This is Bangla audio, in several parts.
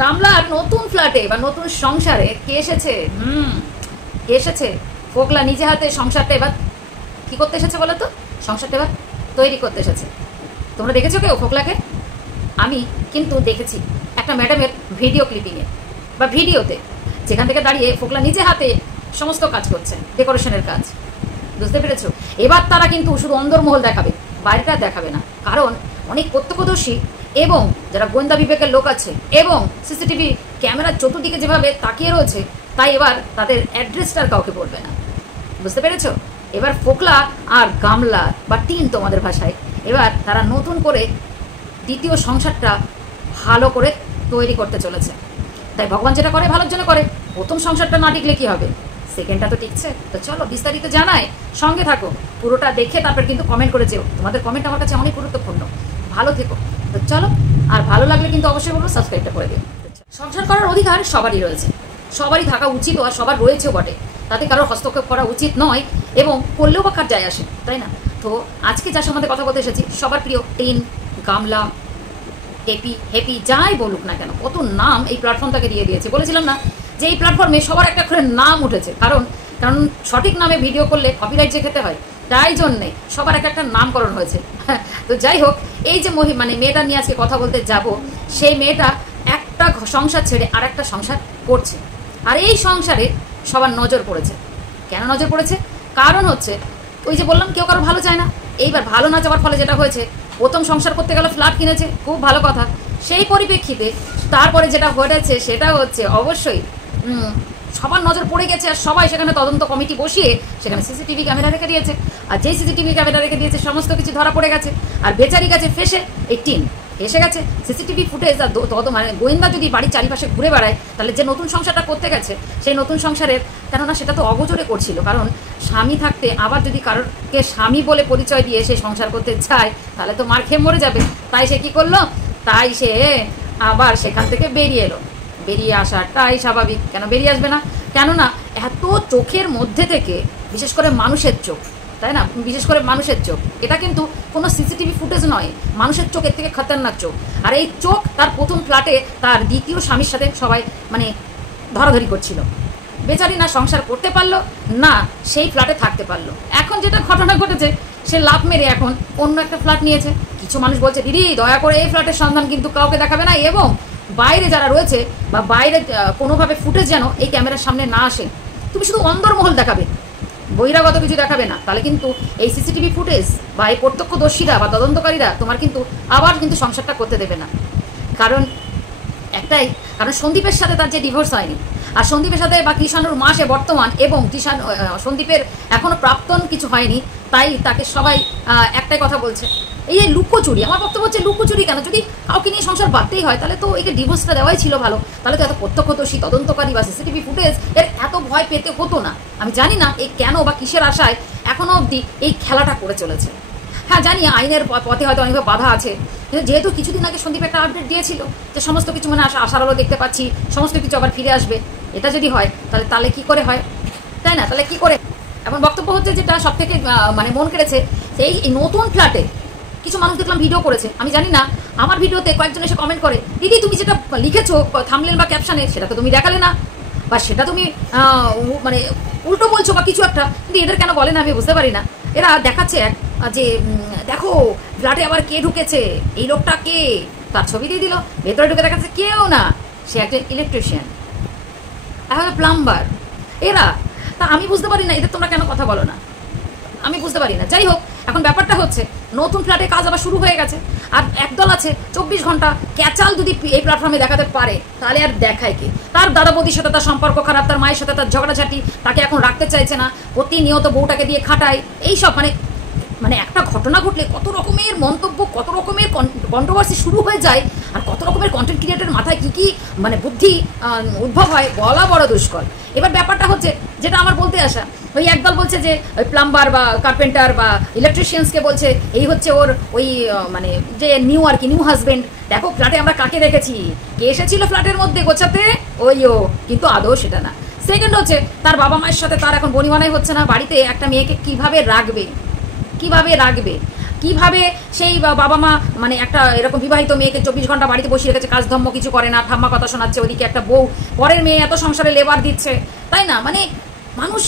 গামলার নতুন ফ্ল্যাটে বা নতুন সংসারে কে এসেছে? কে এসেছে? ফোকলা নিজে হাতে সংসারটা এবার কি করতে এসেছে বলো তো? সংসারটা এবার তৈরি করতে এসেছে। তোমরা দেখেছো কেউ ফোকলাকে? আমি কিন্তু দেখেছি একটা ম্যাডামের ভিডিও ক্লিপিংয়ে বা ভিডিওতে, যেখান থেকে দাঁড়িয়ে ফোকলা নিজে হাতে সমস্ত কাজ করছে, ডেকোরেশনের কাজ। বুঝতে পেরেছো? এবার তারা কিন্তু শুধু অন্দরমহল দেখাবে, বাইরেটা দেখাবে না। কারণ অনেক প্রত্যক্ষদর্শী এবং যারা গোয়েন্দা বিবেকের লোক আছে এবং সিসিটিভি ক্যামেরার চতুর্দিকে যেভাবে তাকিয়ে রয়েছে, তাই এবার তাদের অ্যাড্রেসটা আর কাউকে বলবে না। বুঝতে পেরেছো? এবার ফোকলা আর গামলা বা টিন তোমাদের ভাষায়, এবার তারা নতুন করে দ্বিতীয় সংসারটা ভালো করে তৈরি করতে চলেছে। তাই ভগবান যেটা করে ভালোর জন্য করে। প্রথম সংসারটা না টিকলে কী হবে? সেকেন্ডটা তো টিকছে। তো চলো বিস্তারিত জানায়, সঙ্গে থাকো, পুরোটা দেখে তারপর কিন্তু কমেন্ট করে যেও। তোমাদের কমেন্ট আমার কাছে অনেক গুরুত্বপূর্ণ। ভালো থেকো। তো চলো, আর ভালো লাগলে কিন্তু অবশ্যই বলবো সাবস্ক্রাইবটা করে দিও। সংসার করার অধিকার সবারই রয়েছে, সবারই থাকা উচিত, আর সবার রয়েছেও বটে। তাতে কারোর হস্তক্ষেপ করা উচিত নয়, এবং করলেও বা কার যায় আসে, তাই না? তো আজকে যার সম্বন্ধে কথা বলতে এসেছি, সবার প্রিয় টিন, গামলা, হেপি যাই বলুক না কেন, কত নাম এই প্ল্যাটফর্মটাকে দিয়ে দিয়েছে। বলেছিলাম না যে এই প্ল্যাটফর্মে সবার একটা করে নাম উঠেছে, কারণ সঠিক নামে ভিডিও করলে কপিরাইট যে খেতে হয়, তাই জন্যে সবার একটা নামকরণ হয়েছে। তো যাই হোক, এই যে মেয়েটা নিয়ে আজকে কথা বলতে যাব, সেই মেয়েটা একটা সংসার ছেড়ে আর একটা সংসার করছে, আর এই সংসারে সবার নজর পড়েছে। কেন নজর পড়েছে? কারণ হচ্ছে ওই যে বললাম, কেউ কারো ভালো চায় না। এইবার ভালো না যাওয়ার ফলে যেটা হয়েছে, প্রথম সংসার করতে গেল ফ্ল্যাট কিনেছে, খুব ভালো কথা। সেই পরিপ্রেক্ষিতে তারপরে যেটা ঘটেছে সেটা হচ্ছে অবশ্যই সবার নজর পড়ে গেছে, আর সবাই সেখানে তদন্ত কমিটি বসিয়ে সেখানে সিসিটিভি ক্যামেরা রেখে দিয়েছে। আর যেই সিসিটিভি ক্যামেরা রেখে দিয়েছে সমস্ত কিছু ধরা পড়ে গেছে, আর বেচারি গেছে ফেসে, এই টিন এসে গেছে। সিসিটিভি ফুটেজ আর গোয়েন্দা যদি বাড়ির চারিপাশে ঘুরে বেড়ায়, তাহলে যে নতুন সংসারটা করতে গেছে সেই নতুন সংসারের, কেননা সেটা তো অগোচরে করছিল, কারণ স্বামী থাকতে আবার যদি কারোরকে স্বামী বলে পরিচয় দিয়ে সে সংসার করতে চায়, তাহলে তো মার খেয়ে মরে যাবে। তাই সে কি করলো? তাই সে আবার সেখান থেকে বেরিয়ে এলো। বেরিয়ে আসাটাই স্বাভাবিক। কেন বেরিয়ে আসবে না? কেননা এত চোখের মধ্যে থেকে, বিশেষ করে মানুষের চোখ, তাই না? বিশেষ করে মানুষের চোখ, এটা কিন্তু কোনো সিসিটিভি ফুটেজ নয়, মানুষের চোখের থেকে খতরনাক চোখ। আর এই চোখ তার প্রথম ফ্ল্যাটে তার দ্বিতীয় স্বামীর সাথে সবাই ধরাধরি করছিল। বেচারি না সংসার করতে পারলো, না সেই ফ্ল্যাটে থাকতে পারলো। এখন যেটা ঘটনা ঘটেছে, সে লাভ মেরে এখন অন্য একটা ফ্ল্যাট নিয়েছে। কিছু মানুষ বলছে, দিদি দয়া করে এই ফ্ল্যাটের সন্ধান কিন্তু কাউকে দেখাবে না, এবং বাইরে যারা রয়েছে বা বাইরে কোনোভাবে ফুটেজ যেন এই ক্যামেরার সামনে না আসে। তুমি শুধু অন্দরমহল দেখাবে, বহিরাগত কিছু দেখাবে না, তাহলে কিন্তু এই সিসিটিভি ফুটেজ বা এই প্রত্যক্ষদর্শীরা বা তদন্তকারীরা তোমার কিন্তু আবার কিন্তু সংসারটা করতে দেবে না। কারণ একটাই, কারণ সন্দীপের সাথে তার যে ডিভোর্স হয়নি, আর সন্দীপের সাথে বা কৃষাণুর মাসে বর্তমান, এবং সন্দীপের এখনও প্রাক্তন কিছু হয়নি, তাই তাকে সবাই একটাই কথা বলছে, এই লুকোচুরি। আমার বক্তব্য হচ্ছে লুকোচুরি কেন? যদি কাউকে নিয়ে সংসার বাঁধতেই হয়, তাহলে তো একে ডিভোর্সটা দেওয়াই ছিল ভালো। তাহলে তো এত প্রত্যক্ষদর্শী, তদন্তকারী বা সিসিটিভি ফুটেজ এর এত ভয় পেতে হতো না। আমি জানি না এই কেন বা কিসের আশায় এখনও অবধি এই খেলাটা করে চলেছে। হ্যাঁ জানি আইনের পথে হয়তো অনেকভাবে বাধা আছে, কিন্তু যেহেতু কিছুদিন আগে সন্দীপ একটা আপডেট দিয়েছিল যে সমস্ত কিছু আশার আলো দেখতে পাচ্ছি, সমস্ত কিছু আবার ফিরে আসবে, এটা যদি হয় তাহলে কি করে হয়, তাই না? তাহলে কি করে? এখন বক্তব্য হচ্ছে যেটা সব থেকে মন কেড়েছে, এই নতুন ফ্ল্যাটে কিছু মানুষ দেখলাম ভিডিও করেছে। আমি জানি না, আমার ভিডিওতে কয়েকজন এসে কমেন্ট করে, দিদি তুমি যেটা লিখেছো থাম্বনেল বা ক্যাপশনে, সেটা তো তুমি দেখালে না, বা সেটা তুমি উল্টো বলছো বা কিছু একটা, কিন্তু এদের কেন বলে না আমি বুঝতে পারি না। এরা দেখাচ্ছে যে দেখো ফ্ল্যাটে আবার কে ঢুকেছে, এই লোকটা কে, তার ছবি দিয়ে দিল, ভেতরে ঢুকে দেখাচ্ছে কেউ না, সে একজন ইলেকট্রিশিয়ান, এখন প্লাম্বার। এরা তা আমি বুঝতে পারি না, এদের তোমরা কেন কথা বলো না, আমি বুঝতে পারি না। যাই হোক, এখন ব্যাপারটা হচ্ছে নতুন ফ্ল্যাটে কাজ আবার শুরু হয়ে গেছে, আর একদল আছে 24 ঘন্টা ক্যাচাল যদি এই প্ল্যাটফর্মে দেখাতে পারে, তাহলে আর দেখায় কি? তার দাদা বৌদির সাথে তার সম্পর্ক খারাপ, তার মায়ের সাথে তার ঝগড়াঝাটি, তাকে এখন রাখতে চাইছে না, প্রতিনিয়ত বউটাকে দিয়ে খাটায়, এইসব একটা ঘটনা ঘটলে কত রকমের মন্তব্য, কত রকমের কন্ট্রোভার্সি শুরু হয়ে যায়, আর কত রকমের কন্টেন্ট ক্রিয়েটারের মাথায় কী বুদ্ধি উদ্ভব হয়, বলা বড় দুষ্কর। এবার ব্যাপারটা হচ্ছে যেটা আমার বলতে আসা, ওই একদল বলছে যে ওই প্লাম্বার বা কার্পেন্টার বা ইলেকট্রিশিয়ানসকে বলছে এই হচ্ছে ওর ওই যে নিউ হাজবেন্ড। দেখো ফ্ল্যাটে আমরা কাকে দেখেছি, কে এসেছিল ফ্ল্যাটের মধ্যে গোছাতে, কিন্তু আদৌ সেটা না। সেকেন্ড হচ্ছে তার বাবা মায়ের সাথে তার এখন বনিবনাই হচ্ছে না, বাড়িতে একটা মেয়েকে কিভাবে রাখবে, কিভাবে সেই বাবা মা মানে একটা এরকম বিবাহিত মেয়েকে 24 ঘন্টা বাড়িতে বসিয়ে রেখেছে, কাজধর্ম কিছু করে না, ঠাম্মা কথা শোনাচ্ছে, ওদিকে একটা বউ পরের মেয়ে এত সংসারে লেবার দিচ্ছে, তাই না? মানে মানুষ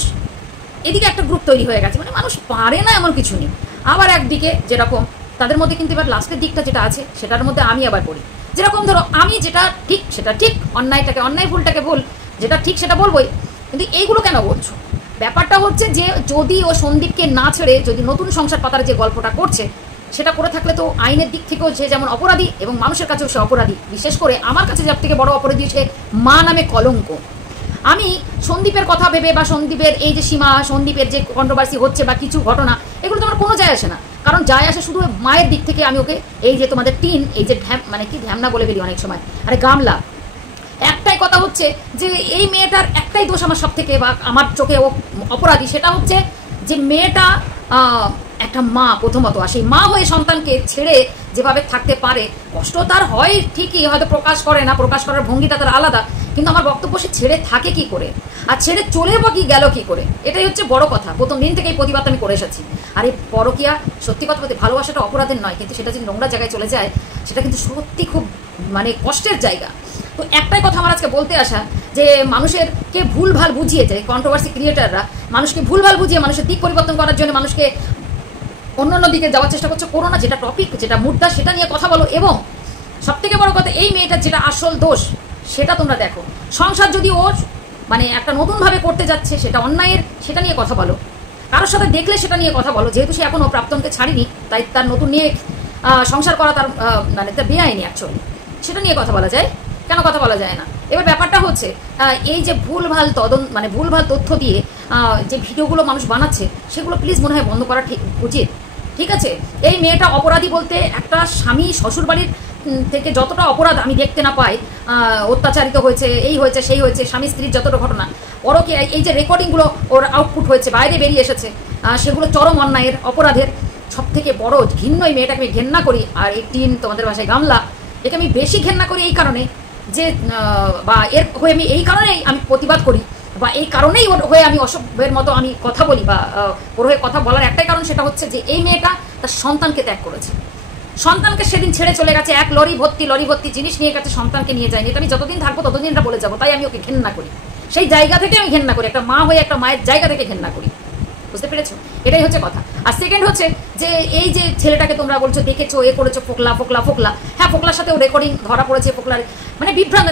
এদিকে একটা গ্রুপ তৈরি হয়ে গেছে, মানে মানুষ পারে না এমন কিছু নেই। আবার একদিকে যেরকম তাদের মধ্যে কিন্তু এবার লাস্টের দিকটা যেটা আছে সেটার মধ্যে আমি আবার পড়ি, যেরকম ধরো আমি যেটা ঠিক সেটা ঠিক, অন্যায়টাকে অন্যায়, ভুলটাকে ভুল, যেটা ঠিক সেটা বলবোই, কিন্তু এইগুলো কেন বলছো? ব্যাপারটা হচ্ছে যে যদি ও সন্দীপকে না ছেড়ে যদি নতুন সংসার পাতার যে গল্পটা করছে সেটা করে থাকলে তো আইনের দিক থেকেও সে যেমন অপরাধী এবং মানুষের কাছেও সে অপরাধী। বিশেষ করে আমার কাছে সব থেকে বড় অপরাধী সে মা নামে কলঙ্ক। আমি সন্দীপের কথা ভেবে বা সন্দীপের এই যে সীমা, সন্দীপের যে কন্ট্রোভার্সি হচ্ছে বা কিছু ঘটনা, এগুলো তো আমার কোনো যায় আসে না, কারণ যায় আসে শুধু মায়ের দিক থেকে। আমি ওকে এই যে তোমাদের টিন, এই যে মানে কি ঢ্যামনা বলে ফেলি অনেক সময়, আরে গামলা। একটাই কথা হচ্ছে যে এই মেয়েটার একটাই দোষ আমার সব থেকে, বা আমার চোখে ও অপরাধী, সেটা হচ্ছে যে মেয়েটা একটা মা প্রথমত, আর সেই মা হয়ে সন্তানকে ছেড়ে যেভাবে থাকতে পারে, কষ্ট তার হয় ঠিকই, হয়তো প্রকাশ করে না, প্রকাশ করার ভঙ্গিটা তার আলাদা, কিন্তু আমার বক্তব্য সে ছেড়ে থাকে কি করে, আর ছেড়ে চলে বা কি গেল কি করে, এটাই হচ্ছে বড় কথা। প্রথম দিন থেকে এই প্রতিবাদ আমি করে এসেছি। আর এই পরকিয়া সত্যি কথা বলতে ভালোবাসাটা অপরাধের নয়, কিন্তু সেটা যদি নোংরা জায়গায় চলে যায় সেটা কিন্তু সত্যি খুব মানে কষ্টের জায়গা। তো একটাই কথা আমার আজকে বলতে আসা, যে মানুষের কে ভুলভাল বুঝিয়ে, যে কন্ট্রোভার্সি ক্রিয়েটাররা মানুষকে ভুলভাল বুঝিয়ে মানুষের দিক পরিবর্তন করার জন্য মানুষকে অন্য অন্য দিকে যাওয়ার চেষ্টা করছে, করো না। যেটা টপিক, যেটা মুদ্রা, সেটা নিয়ে কথা বলো। এবং সবথেকে বড় কথা, এই মেয়েটার যেটা আসল দোষ সেটা তোমরা দেখো। সংসার যদি ওর মানে একটা নতুনভাবে করতে যাচ্ছে, সেটা অন্যায়ের, সেটা নিয়ে কথা বলো। কারোর সাথে দেখলে সেটা নিয়ে কথা বলো। যেহেতু সে এখনও প্রাক্তনকে ছাড়িনি, তাই তার নতুন নিয়ে সংসার করা তার মানে তার বেআইনি অ্যাকচুয়ালি, সেটা নিয়ে কথা বলা যায়। কেন কথা বলা যায় না? এবার ব্যাপারটা হচ্ছে এই যে ভুলভাল মানে ভুলভাল তথ্য দিয়ে যে ভিডিওগুলো মানুষ বানাচ্ছে, সেগুলো প্লিজ মনে হয় বন্ধ করা ঠিক উচিত। ঠিক আছে, এই মেয়েটা অপরাধী বলতে একটা স্বামী শ্বশুরবাড়ির থেকে যতটা অপরাধ আমি দেখতে না পাই, অত্যাচারিত হয়েছে, এই হয়েছে সেই হয়েছে, স্বামী স্ত্রীর যতটা ঘটনা, ওরকে এই যে রেকর্ডিংগুলো ওর আউটপুট হয়েছে, বাইরে বেরিয়ে এসেছে, সেগুলো চরম অন্যায়ের, অপরাধের। সব থেকে বড় ঘৃণ্য এই মেয়েটাকে আমি ঘেন্না করি। আর এই টিন, তোমাদের ভাষায় গামলা, একে আমি বেশি ঘেন্না করি এই কারণে যে বা এর হয়ে আমি এই কারণেই আমি প্রতিবাদ করি, বা এই কারণেই ওর হয়ে আমি অসভ্যের মতো আমি কথা বলি, বা ওর হয়ে কথা বলার একটাই কারণ, সেটা হচ্ছে যে এই মেয়েটা তার সন্তানকে ত্যাগ করেছে। সন্তানকে সেদিন ছেড়ে চলে গেছে, এক লরি ভর্তি জিনিস নিয়ে গেছে, সন্তানকে নিয়ে যায়নি। এটা আমি যতদিন থাকবো ততদিন এটা বলে যাবো। তাই আমি ওকে ঘেন্না করি, সেই জায়গা থেকে আমি ঘেন্না করি, একটা মা হয়ে একটা মায়ের জায়গা থেকে ঘেন্না করি। বুঝতে পেরেছো? এটাই হচ্ছে কথা। আর সেকেন্ড হচ্ছে যে এই যে ছেলেটাকে তোমরা বলছো দেখেছো, এ করেছো, ফোকলা ফোকলা ফোকলা, হ্যাঁ ফোকলার সাথেও রেকর্ডিং ধরা পড়েছে। ফোকলার মানে বিভ্রান্ত,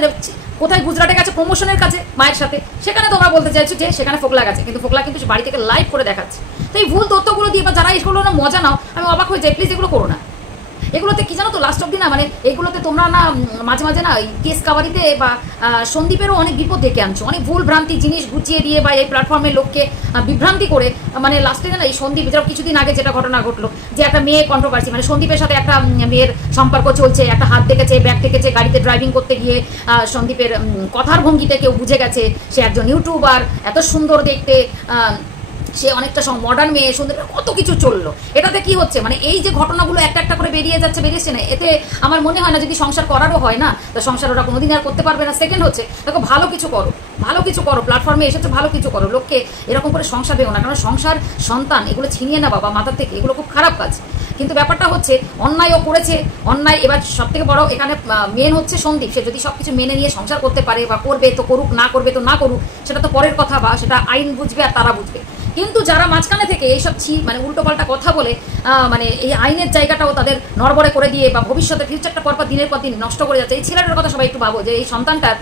কোথায় গুজরাটে গেছে প্রমোশনের কাছে মায়ের সাথে, সেখানে তোমরা বলতে চাইছো যে সেখানে ফোকলা গেছে, কিন্তু ফোকলা কিন্তু বাড়ি থেকে লাইভ করে দেখাচ্ছে। তো এই ভুল তথ্যগুলো দিয়ে বা যারা এগুলো না মজা নাও, আমি অবাক হয়ে যাই। প্লিজ এগুলো করো না। এগুলোতে কি জানো তো, লাস্ট অব্দি না, মানে এগুলোতে তোমরা না মাঝে মাঝে না কেস কাবারিতে বা সন্দীপেরও অনেক বিপদ ডেকে আনছো, অনেক ভুল ভ্রান্তি জিনিস গুছিয়ে দিয়ে, বা এই প্ল্যাটফর্মের লোককে বিভ্রান্তি করে, মানে লাস্টে না এই সন্দীপ, যেটা কিছুদিন আগে যেটা ঘটনা ঘটলো, যে একটা মেয়ে কন্ট্রোভার্সি, মানে সন্দীপের সাথে একটা মেয়ের সম্পর্ক চলছে, একটা হাত দেখেছে, ব্যাগ দেখেছে, গাড়িতে ড্রাইভিং করতে গিয়ে সন্দীপের কথার ভঙ্গিতে কেউ বুঝে গেছে সে একজন ইউটিউবার, এত সুন্দর দেখতে, সে অনেকটা মডার্ন মেয়ে, সুন্দর, কত কিছু চললো। এটাতে কি হচ্ছে, মানে এই যে ঘটনাগুলো একটা একটা করে বেরিয়েছে না, এতে আমার মনে হয় না যদি সংসার করারও হয় না, তো সংসার ওরা কোনোদিন আর করতে পারবে না। সেকেন্ড হচ্ছে দেখো, ভালো কিছু করো, প্ল্যাটফর্মে এসেছো, ভালো কিছু করো, লোককে এরকম করে সংসার দেও না, কারণ সংসার, সন্তান, এগুলো ছিনিয়ে না বাবা মাথার থেকে, এগুলো খুব খারাপ কাজ। কিন্তু ব্যাপারটা হচ্ছে অন্যায়ও করেছে, অন্যায়। এবার সব থেকে বড় এখানে মেন হচ্ছে সন্দীপ। সে যদি সব কিছু মেনে নিয়ে সংসার করতে পারে বা করবে তো করুক, না করবে তো না করুক, সেটা তো পরের কথা, বা সেটা আইন বুঝবে আর তারা বুঝবে। কিন্তু যারা মাঝখানে থেকে এইসব মানে উল্টোপাল্টা কথা বলে মানে এই আইনের জায়গাটাও তাদের নড়বড়ে করে দিয়ে, বা ভবিষ্যতে ফিউচারটা পরপর দিনের পর দিন নষ্ট করে যাচ্ছে। এই ছেলেটার কথা সবাই একটু ভাবো, যে এই সন্তানটার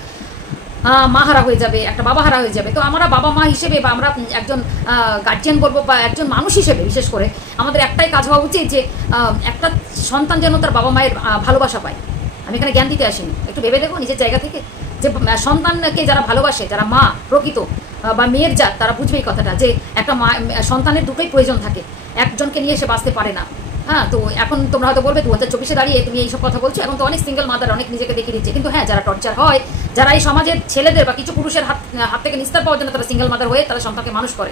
মা হারা হয়ে যাবে, একটা বাবা হারা হয়ে যাবে। তো আমরা বাবা মা হিসেবে, বা আমরা একজন গার্জিয়ান বলবো, বা একজন মানুষ হিসেবে বিশেষ করে আমাদের একটাই কাজ হওয়া উচিত, যে একটা সন্তান যেন তার বাবা মায়ের ভালোবাসা পায়। আমি এখানে জ্ঞান দিতে আসিনি, একটু ভেবে দেখো নিজের জায়গা থেকে, যে সন্তানকে যারা ভালোবাসে, যারা মা প্রকৃত বা মেয়ের জাত, তারা বুঝবে এই কথাটা, যে একটা মা সন্তানের দুটোই প্রয়োজন থাকে, একজনকে নিয়ে সে বাঁচতে পারে না। হ্যাঁ, তো এখন তোমরা হয়তো বলবে 2024-এ দাঁড়িয়ে তুমি এইসব কথা বলছো, এখন তো অনেক সিঙ্গেল মাদার অনেক নিজেকে দেখিয়ে দিচ্ছে। কিন্তু হ্যাঁ, যারা টর্চার হয়, যারা এই সমাজের ছেলেদের বা কিছু পুরুষের হাত থেকে নিস্তার পাওয়ার জন্য তারা সিঙ্গেল মাদার হয়ে তারা সন্তানকে মানুষ করে,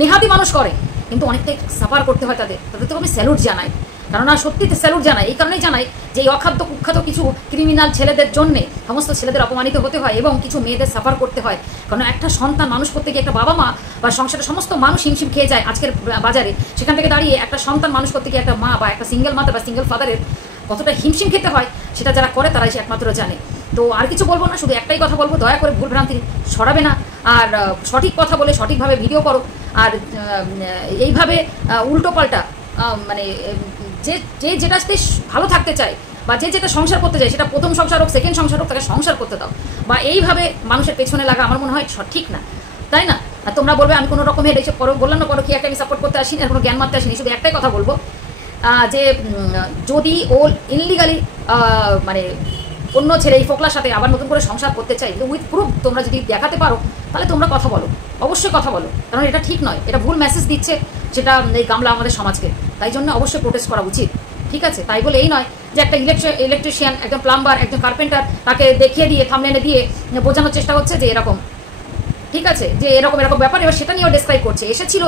নেহাতি মানুষ করে, কিন্তু অনেকটাই সাফার করতে হয় তাদের তো আমি স্যালুট জানাই। কেননা সত্যিতে স্যালুট জানাই, এই কারণেই জানাই যে এই অখাদ্য কুখ্যাত কিছু ক্রিমিনাল ছেলেদের জন্যে সমস্ত ছেলেদের অপমানিত হতে হয় এবং কিছু মেয়েদের সাফার করতে হয়। কারণ একটা সন্তান মানুষ করতে গিয়ে একটা বাবা মা বা সংসারের সমস্ত মানুষ হিমশিম খেয়ে যায় আজকের বাজারে। সেখান থেকে দাঁড়িয়ে একটা সন্তান মানুষ করতে গিয়ে একটা মা বা একটা সিঙ্গেল মাতা বা সিঙ্গেল ফাদারের কতটা হিমশিম খেতে হয় সেটা যারা করে তারাই সে একমাত্র জানে। তো আর কিছু বলবো না, শুধু একটাই কথা বলবো, দয়া করে ভুলভ্রান্তি ছড়াবে না, আর সঠিক কথা বলে সঠিকভাবে ভিডিও করো। আর এইভাবে উল্টো পাল্টা মানে যে যে যেটাতে ভালো থাকতে চায় বা যে যেটা সংসার করতে চায়, সেটা প্রথম সংসার হোক সেকেন্ড সংসার হোক, তাকে সংসার করতে দাও। বা এইভাবে মানুষের পেছনে লাগা আমার মনে হয় ঠিক না, তাই না? আর তোমরা বলবে আমি কোনো রকমের এইসব করো, বললাম না করো কি একটা, আমি সাপোর্ট করতে আসিনি আর কোনো জ্ঞান মারতে আসিনি। শুধু একটাই কথা বলবো যে যদি ও ইনলিগালি মানে অন্য ছেলে এই ফোকলার সাথে আবার নতুন করে সংসার করতে চাই, উইথ প্রুফ তোমরা যদি দেখাতে পারো তাহলে তোমরা কথা বলো, অবশ্যই কথা বলো। কারণ এটা ঠিক নয়, এটা ভুল মেসেজ দিচ্ছে সেটা এই গামলা আমাদের সমাজকে। তাই জন্য অবশ্যই প্রোটেস্ট করা উচিত, ঠিক আছে? তাই বলে এই নয় যে একটা ইলেকট্রিশিয়ান, একজন প্লাম্বার, একজন কার্পেন্টার, তাকে দেখিয়ে দিয়ে থামলেনে দিয়ে বোঝানোর চেষ্টা হচ্ছে যে এরকম, ঠিক আছে, যে এরকম এরকম ব্যাপার। এবার সেটা নিয়েও ডেসক্রাইব করছে, এসেছিল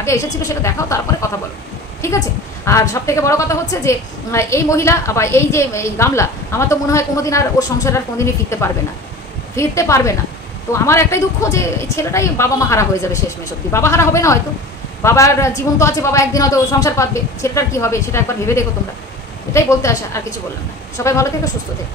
আগে এসেছিল, সেটা দেখাও, তারপরে কথা বলো, ঠিক আছে? আর সব থেকে বড় কথা হচ্ছে যে এই মহিলা আবার এই যে এই গামলা, আমার তো মনে হয় কোনোদিন আর ওর সংসার আর কোনোদিনই ফিরতে পারবে না। তো আমার একটাই দুঃখ যে এই ছেলেটাই বাবা মা হারা হয়ে যাবে শেষমেশ অব্দি। বাবা হারা হবে না হয়তো, বাবার জীবন তো আছে, বাবা একদিন হয়তো সংসার পাবে, ছেলেটার কি হবে সেটা একবার ভেবে দেখো তোমরা। এটাই বলতে আসা, আর কিছু বললাম না। সবাই ভালো থেকো, সুস্থ থেকো।